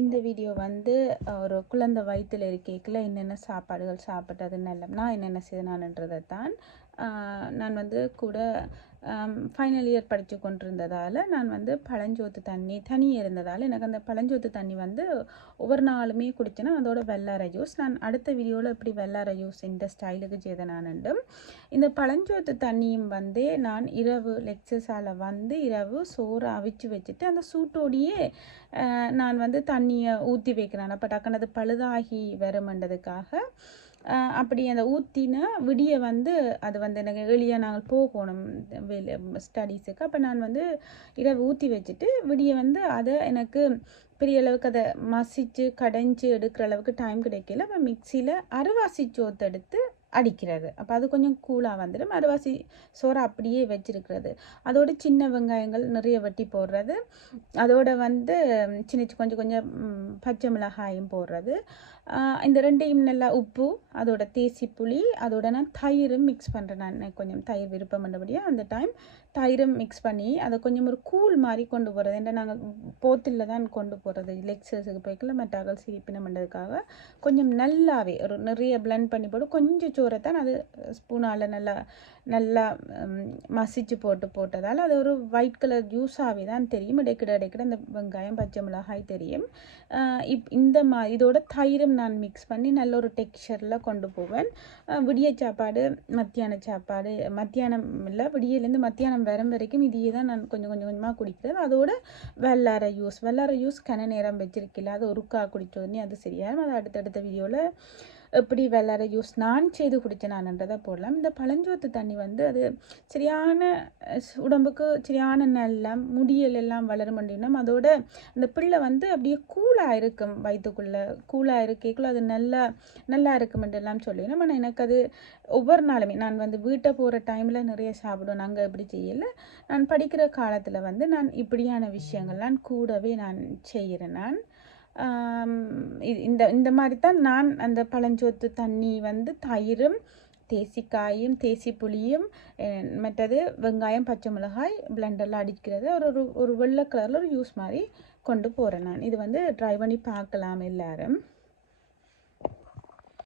இந்த வீடியோ வந்து ஒரு குழந்தை வயிற்றில் இருக்கைக்குள்ள என்னென்ன சாப்பாடுகள் சாப்பிட்டது நல்லம்னா என்னென்ன செய்தனான்றதை தான். நான் வந்து கூட ஃபைனல் இயர் படித்து கொண்டிருந்ததால் நான் வந்து பழஞ்சோத்து தனி இருந்ததால் எனக்கு அந்த பழஞ்சோத்து தண்ணி வந்து ஒவ்வொரு நாளுமே குடித்தேன்னா அதோட வெள்ளார ஜூஸ். நான் அடுத்த வீடியோவில் எப்படி வெள்ளார ஜூஸ் இந்த ஸ்டைலுக்கு செய்தனானுண்டு. இந்த பழஞ்சோத்து தண்ணியும் வந்து நான் இரவு லெக்சஸால் வந்து இரவு சோறு அவிச்சு வச்சுட்டு அந்த சூட்டோடையே நான் வந்து தண்ணியை ஊற்றி வைக்கிறேன். அப்போ டக்குனது பழுதாகி வருமன்றதுக்காக அப்படி அந்த ஊற்றின விடிய வந்து அது வந்து எனக்கு எளியாக நாங்கள் போகணும் ஸ்டடீஸுக்கு. அப்போ நான் வந்து இரவு ஊற்றி வச்சுட்டு விடிய வந்து அதை எனக்கு பெரிய அளவுக்கு அதை மசிச்சு கடைஞ்சி எடுக்கிற அளவுக்கு டைம் கிடைக்கல. அப்போ மிக்சியில் அரைவாசி சோத்து எடுத்து அடிக்கிறது. அப்போ அது கொஞ்சம் கூலாக வந்துடும். அரைவாசி சோறை அப்படியே வச்சிருக்கிறது. அதோட சின்ன வெங்காயங்கள் நிறைய வெட்டி போடுறது. அதோட வந்து கொஞ்சம் கொஞ்சம் பச்சை மிளகாயும் போடுறது. இந்த ரெண்டையும் நல்லா உப்பு, அதோட தேசி புளி, அதோட நான் தயிரும் மிக்ஸ் பண்ணுறேன். நான் கொஞ்சம் தயிர் விருப்பம் பண்ணபடியாக அந்த டைம் தயிரும் மிக்ஸ் பண்ணி அதை கொஞ்சம் ஒரு கூழ் மாதிரி கொண்டு போகிறது. ஏன்னா நாங்கள் போத்தில் தான் கொண்டு போகிறது லெக்சர்ஸுக்கு போய்க்கல மெட்டாக்கள் சிரிப்பினம் பண்ணுறதுக்காக கொஞ்சம் நல்லாவே ஒரு நிறைய பிளெண்ட் பண்ணி போட்டு கொஞ்சம் சோறை தான் அது ஸ்பூனால் நல்லா மசிச்சு போட்டதால் அது ஒரு ஒயிட் கலர் ஜூஸாகவே தான் தெரியும். இடைக்கிட இந்த வெங்காயம் பச்சை மிளகாய் தெரியும். இதோட தயிரும் நான் மிக்ஸ் பண்ணி நல்ல ஒரு டெக்ஸ்சரில் கொண்டு போவேன். விடிய சாப்பாடு மத்தியானம் இல்லை விடியிலேருந்து மத்தியானம் வரும் வரைக்கும் இதையே தான் நான் கொஞ்சமாக குடிக்கிறது. அதோட வெள்ளார ஜூஸ் கன நேரம் வச்சிருக்கல அது ஒருக்கா குடித்தோடனே அது சரியாகும். அது அடுத்தடுத்த வீடியோவில் எப்படி வெள்ளார ஜூஸ் நான் செய்து குடித்தேனான்றதை போடலாம். இந்த பழஞ்சோத்து தண்ணி வந்து அது சரியான உடம்புக்கு சரியான நல்லம் முடியல் எல்லாம் வளரும் அப்படின்னா அதோட அந்த பிள்ளை வந்து அப்படியே கூலாக இருக்கும், வயிற்றுக்குள்ளே கூலாக இருக்கேக்குள்ள அது நல்லா இருக்குமென்றெல்லாம் சொல்லிடணும். ஆனால் எனக்கு அது ஒவ்வொரு நாளுமே நான் வந்து வீட்டை போகிற டைமில் நிறைய சாப்பிடுவேன். நாங்கள் எப்படி செய்யலை. நான் படிக்கிற காலத்தில் வந்து நான் இப்படியான விஷயங்கள்லாம் கூடவே நான் செய்கிறேன். நான் இந்த மாதிரி தான் நான் அந்த பழஞ்சோத்து தண்ணி வந்து தயிரும் தேசிக்காயும் தேசி புளியும் மற்றது வெங்காயம் பச்சை மிளகாய் பிளெண்டெல்லாம் அடிக்கிறது ஒரு வெள்ளை கலரில் ஒரு ஜூஸ் மாதிரி கொண்டு போகிறேன். நான் இது வந்து ட்ரை பண்ணி பார்க்கலாம் எல்லாரும்.